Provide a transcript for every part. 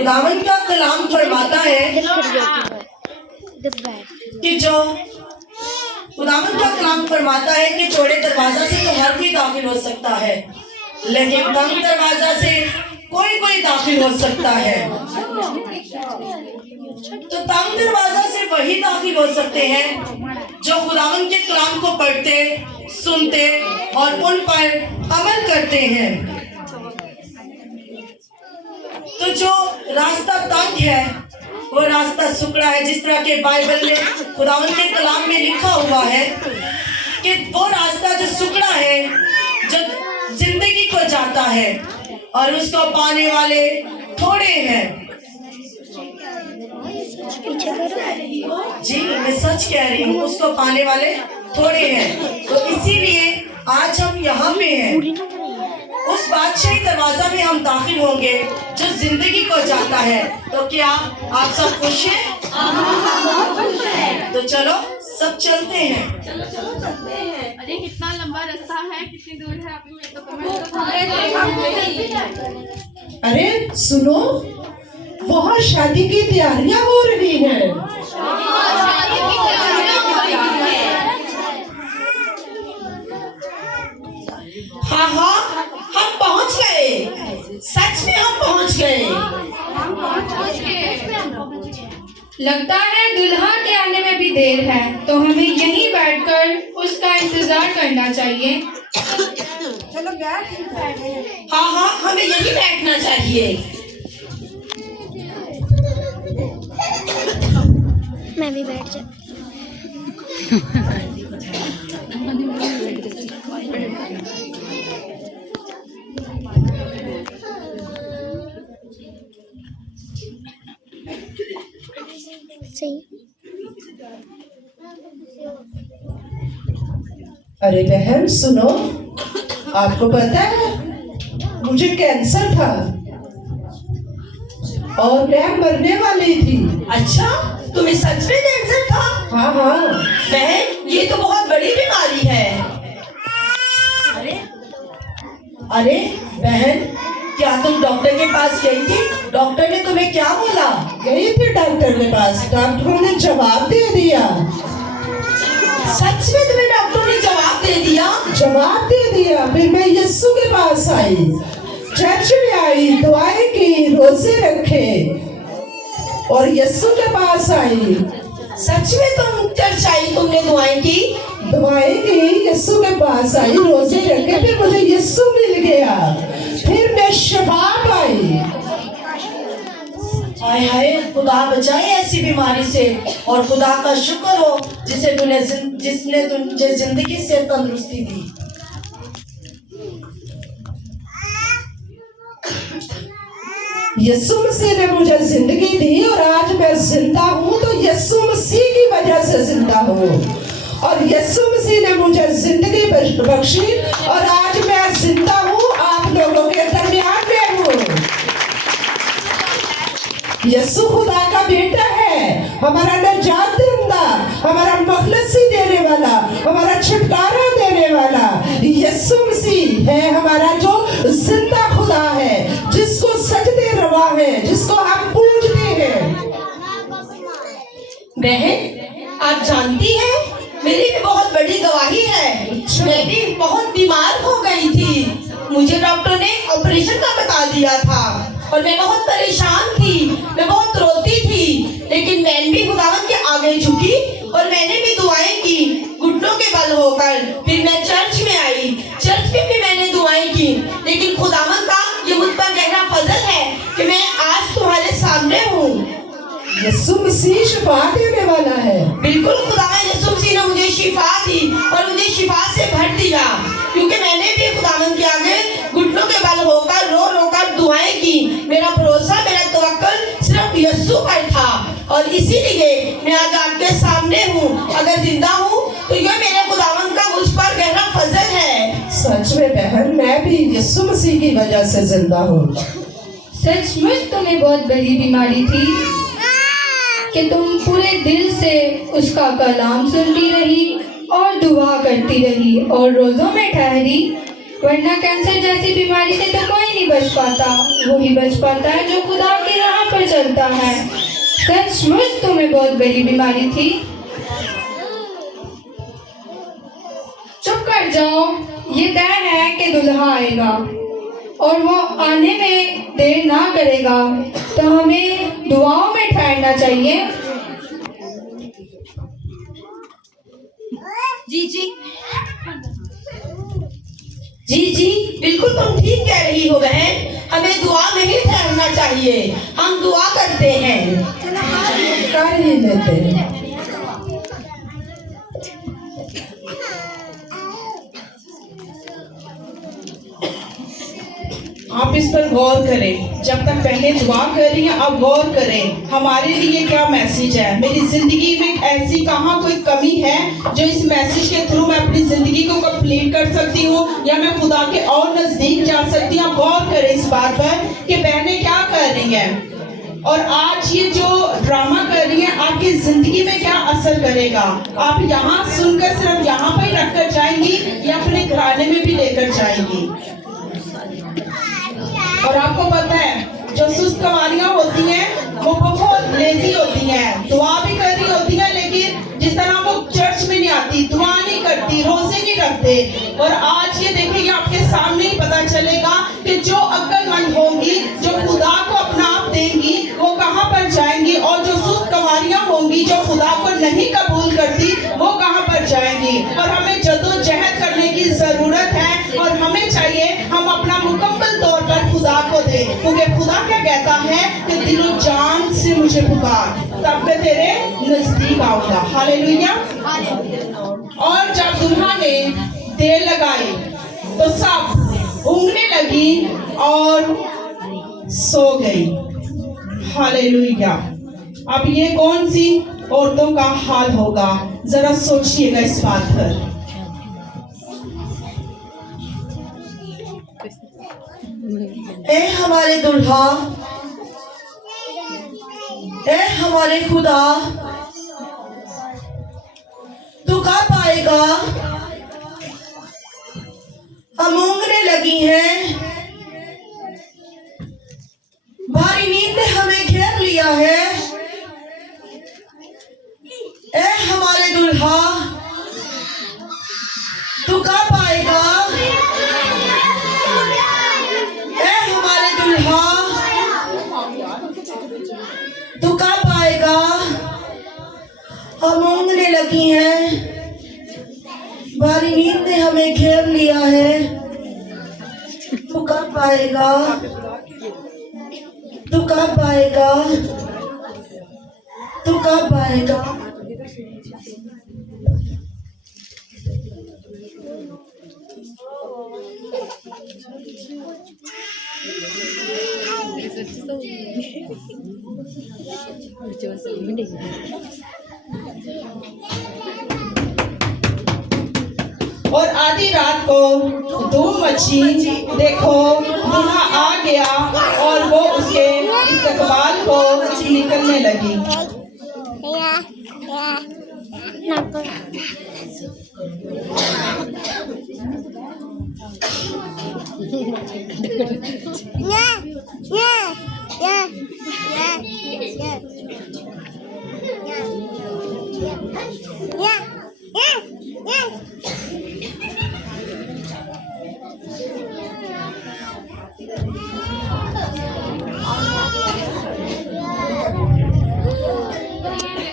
खुदावंद का कलाम फरमाता है कि जो खुदावंद का कलाम फरमाता है कि चौड़े दरवाजा से तो हर कोई दाखिल हो सकता है, लेकिन तंग दरवाजा से कोई दाखिल हो सकता है। तो तंग दरवाजा से वही दाखिल हो सकते हैं जो खुदावंद के कलाम को पढ़ते, सुनते और उन पर अमल करते हैं। तो जो रास्ता तंग है वो रास्ता सुकड़ा है, जिस तरह के बाइबल में खुदावंद के कलाम में लिखा हुआ है कि वो रास्ता जो सुकड़ा है जो जिंदगी को जाता है और उसको पाने वाले थोड़े हैं। जी मैं सच कह रही हूँ, उसको पाने वाले थोड़े हैं। तो इसीलिए आज हम यहाँ पे हैं, उस बादशाही दरवाजा में हम दाखिल होंगे जो जिंदगी को जाता है। तो क्या आप सब खुश हैं? तो चलो सब चलते हैं। चलो चलते हैं। अरे कितना लंबा रास्ता है, कितनी दूर है अभी मैं तो कमेंट। अरे सुनो, वहाँ शादी की तैयारियां हो रही हैं। हाँ हम पहुँच गए, सच में हम पहुँच गए। लगता है दुल्हा के आने में भी देर है, तो हमें यहीं बैठकर उसका इंतजार करना चाहिए। चलो बैठ। हाँ हमें यहीं बैठना चाहिए। मैं भी बैठ जा। सही। अरे बहन सुनो, आपको पता है मुझे कैंसर था और मैं मरने वाली थी। अच्छा, तुम्हें सच में कैंसर था? हाँ बहन, ये तो बहुत बड़ी बीमारी है। अरे बहन, क्या तुम डॉक्टर के पास गई थी? डॉक्टर ने तुम्हें क्या बोला? गई थी डॉक्टर के पास, डॉक्टरों ने जवाब दे दिया। सच में तुम्हें डॉक्टर ने जवाब दे दिया? जवाब दे दिया। फिर मैं यीशु के पास आई, चर्च में आई, दुआएं की, रोजे रखे और यीशु के पास आई। सच में तुम चर्च आई, तुमने दुआएं की? दुआएं की, यीशु के पास आई, रोजे रखे, फिर मुझे यीशु मिल गया, फिर मैं शिफा पाई। हाय हाय, खुदा बचाए ऐसी बीमारी से, और खुदा का शुक्र हो जिसने तुझे जिंदगी से तंदुरुस्ती दी। यीशु मसीह ने मुझे जिंदगी दी और आज मैं जिंदा हूँ, तो यीशु मसीह की वजह से जिंदा हूँ। और यीशु मसीह ने मुझे जिंदगी बख्शी और आज मैं जिंदा हूँ, आप लोगों के दरमियान में हूँ। यीशु खुदा का बेटा है, हमारा नजात देना, हमारा मुखलसी देने वाला, हमारा छुटकारा देने वाला यीशु मसीह है, हमारा जो जिंदा खुदा है, जिसको सजदे रवा है, जिसको हम पूजते हैं। बहन, आप जानती हैं मेरी भी बहुत बड़ी गवाही है। मैं भी बहुत बीमार हो गई थी, मुझे डॉक्टर ने ऑपरेशन का बता दिया था और मैं बहुत परेशान थी, मैं बहुत रोती थी, लेकिन मैं भी खुदावंद के आगे झुकी और मैंने भी दुआएं की घुटनों के बल होकर। फिर मैं चर्च में आई, चर्च में भी मैंने दुआएं की, लेकिन खुदावंद का ये मुझ पर गहरा फजल है कि मैं आज तुम्हारे सामने हूँ। यीशु मसीह शिफा देने वाला है। बिल्कुल, खुदावंद यीशु मसीह ने मुझे शिफा दी और मुझे शिफा से भर दिया, क्योंकि मैंने भी खुदावंद के आगे घुटनों के बल होकर रो कर दुआएं की। मेरा भरोसा, मेरा तवक्कुल सिर्फ यीशु पर था और इसीलिए मैं आज आपके सामने हूँ। अगर जिंदा हूँ तो ये मेरे खुदावंद का मुझ पर गहरा फजल है। सच में बहन, मैं भी यीशु मसीह की वजह से जिंदा हूँ। सचमुच तुम्हें बहुत बड़ी बीमारी थी कि तुम पूरे दिल से उसका कलाम सुनती रही और दुआ करती रही और रोजों में ठहरी, वरना कैंसर जैसी बीमारी से तो कोई नहीं बच पाता। वही बच पाता है जो खुदा की राह पर है। सचमुच तुम्हें बहुत बड़ी बीमारी थी। चुप कर जाओ। ये तय है कि दूल्हा आएगा और वो आने में देर ना करेगा, तो हमें दुआओं में ठहरना चाहिए। जी जी, बिल्कुल तुम ठीक कह रही हो बहन। हमें दुआ में ही ठहरना चाहिए। हम दुआ करते हैं। कर ही लेते हैं। आप इस पर गौर करें। जब तक पहले दुआ कर रही हैं, अब गौर करें हमारे लिए क्या मैसेज है। मेरी जिंदगी में ऐसी कहाँ कोई कमी है जो इस मैसेज के थ्रू मैं अपनी जिंदगी को कंप्लीट कर सकती हूँ या मैं खुदा के और नजदीक जा सकती हूँ। गौर करें इस बात पर कि बहनें क्या कर रही हैं और आज ये जो ड्रामा कर रही हैं आपकी जिंदगी में क्या असर करेगा। आप यहाँ सुनकर सिर्फ यहाँ पर रख कर जाएंगी या अपने घराने में भी लेकर जाएंगी। और आपको पता है जो सुस्त कवारियां होती हैं वो बहुत लेजी होती हैं, दुआ भी कर रही होती हैं, लेकिन जिस तरह वो चर्च में नहीं आती, दुआ नहीं करती, रोजे नहीं रखते। और आज ये देखिए आपके सामने ही पता चलेगा कि जो अक्लमंद होंगी, जो खुदा को अपना आप देंगी, वो कहाँ पर जाएंगी, और जो सुस्त कवारियां होंगी जो खुदा को नहीं कबूल करती, वो कहाँ पर जाएंगी। और हमें जद्दोजहद करने की जरूरत है और हमें चाहिए हम अपना मुकम्मल तौर पर खुदा को दें, क्योंकि खुदा क्या कहता है कि दिलो जान से मुझे पुकार, तब मैं तेरे नजदीक आऊंगा। हालेलुया। और जब दुल्हा ने देर लगाई तो सब ऊँघने लगी और सो गई। हालेलुया। अब ये कौन सी औरतों का हाल होगा, जरा सोचिएगा इस बात पर। ए हमारे दुल्हा, ए हमारे खुदा, तू कब आएगा? हम ऊँघने लगी हैं, भारी नींद ने हमें घेर लिया है। ए हमारे दुल्हा, तू कब आएगा? ए हमारे दुल्हा, तू कब आएगा? हम ऊँघने लगी हैं, भारी नींद ने हमें घेर लिया है। तू कब आएगा? तू कब आएगा? तू कब आएगा? और आधी रात को धूम मची, देखो दूल्हा आ गया और वो उसके इस्तकबाल को निकलने लगी।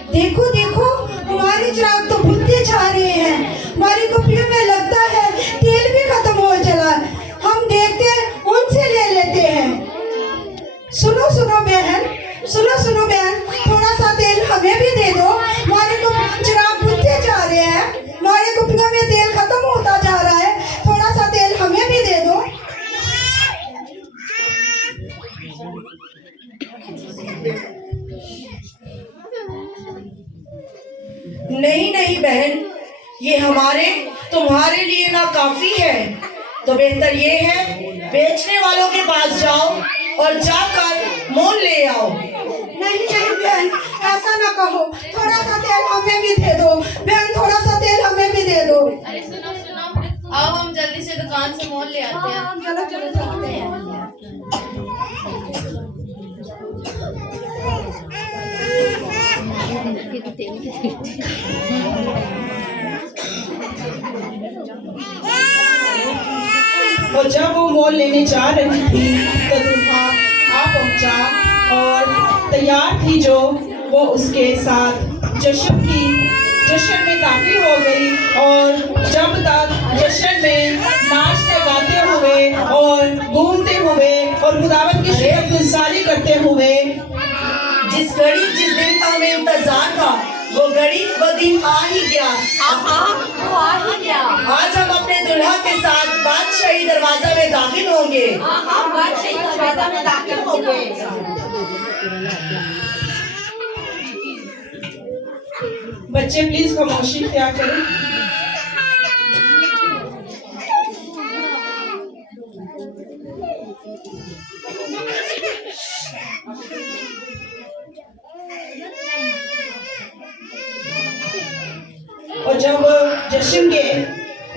देखो देखो, हमारे चिराग तो बुझते जा रहे हैं। हमारी कुपियों में लगता है तेल भी खत्म हो चला। हम देखते उनसे ले लेते हैं। सुनो सुनो बहन, सुनो सुनो बहन, थोड़ा सा तेल हमें भी दे दो। हमारे को चिराग बुझते जा रहे हैं, हमारे कुपियों में तेल खत्म होता जा रहा है। थोड़ा सा तेल हमें भी दे दो। नहीं नहीं बहन, ये हमारे तुम्हारे लिए ना काफी है। तो बेहतर ये है बेचने वालों के पास जाओ और जाकर मोल ले आओ। नहीं नहीं बहन, ऐसा ना कहो। थोड़ा सा तेल हमें भी दे दो बहन, थोड़ा सा तेल हमें भी दे दो। अरे सुनो सुनो, आओ हम जल्दी से दुकान से मोल ले आते हैं। चलो चलो चलते हैं। और जब वो मोल लेने जा रही थी तो दूल्हा आ पहुंचा और तैयार थी जो वो उसके साथ जश्न में दाखिल हो गई। और जब तक जश्न में नाचते गाते हुए और घूमते हुए और खुदावंद की शुक्रगुजारी करते हुए, जिस दिन का हमें इंतजार था वो दिन आ ही गया। आज हम अपने दुल्हा के साथ बादशाही दरवाजा में दाखिल होंगे। बच्चे प्लीज खामोशी इख्तियार करें। और जब जश्न के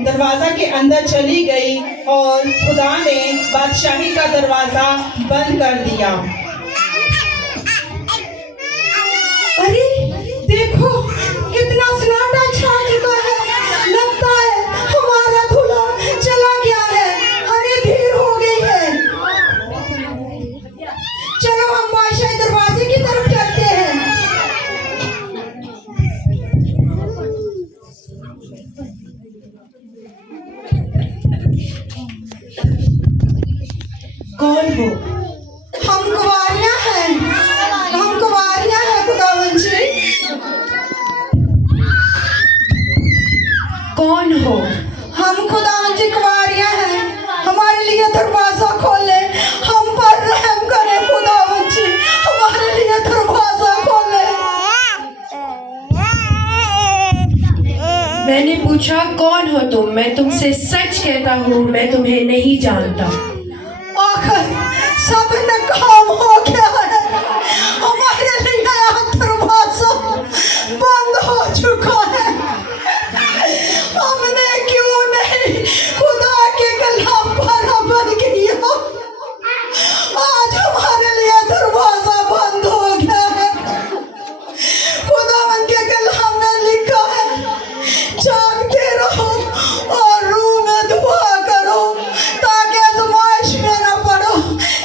दरवाजा के अंदर चली गई और खुदा ने बादशाही का दरवाजा बंद कर दिया। अरे देखो कितना सन्नाटा छा चुका है। लगता है हमारा दूल्हा चला गया है। अरे देर हो गई है। चलो हम बादशाही दरवाजे की तरफ चलते हैं। कौन हो? हम कुंवारियां हैं। खुदावंद जी। कौन हो? हम खुदावंद जी कुंवारियां हैं। हमारे लिए दरवाजा खोले। हम पर रहम करें खुदावंद जी। हमारे लिए दरवाजा खोले। मैंने पूछा कौन हो तुम? मैं तुमसे सच कहता हूँ मैं तुम्हें नहीं जानता। आखिर सब नाकाम हो गया है। हमारे लिए दरवाजा बंद हो चुका है। हमने क्यों नहीं खुदा के कलाम पर अमल किया? आज हमारे लिए दरवाजा बंद हो गया है। खुदावंद के कलाम में लिखा है, जागते रहो और रूह में दुआ करो ताकि आजमाइश में न पड़ो।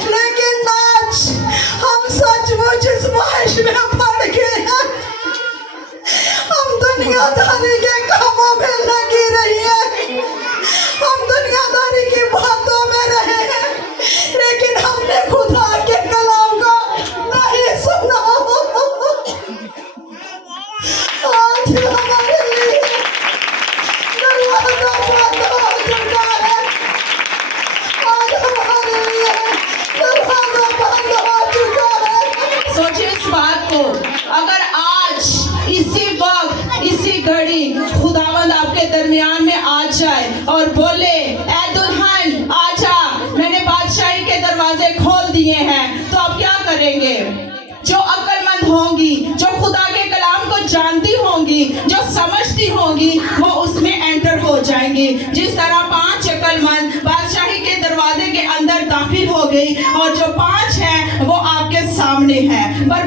लेकिन आज हम सचमुच आजमाइश में पड़ गए हैं। हम दुनियादारी के कामों में लगी रही है। हम दुनियादारी की बातों में रहे हैं, लेकिन हमने खुदा के कलाम को नहीं सुना। आज हमारे लिए दरवाजा बंद हो चुका है। आज हमारे लिए दरवाजा बंद हो चुका है। सोचिए इस बात को, अगर आज इसी वक्त इसी घड़ी खुदावंद आपके दरमियान में आ जाए और बोले, ऐ दुल्हन आजा, मैंने बादशाही के दरवाजे खोल दिए हैं, तो आप क्या करेंगे? जो अक्लमंद होंगी, जो खुदा के कलाम को जानती होंगी, जो समझती होंगी, वो उसमें एंटर हो जाएंगी। जिस तरह 5 अक्लमंद बादशाही के दरवाजे के अंदर दाखिल हो गई और जो 5 हैं वो आपके सामने हैं। पर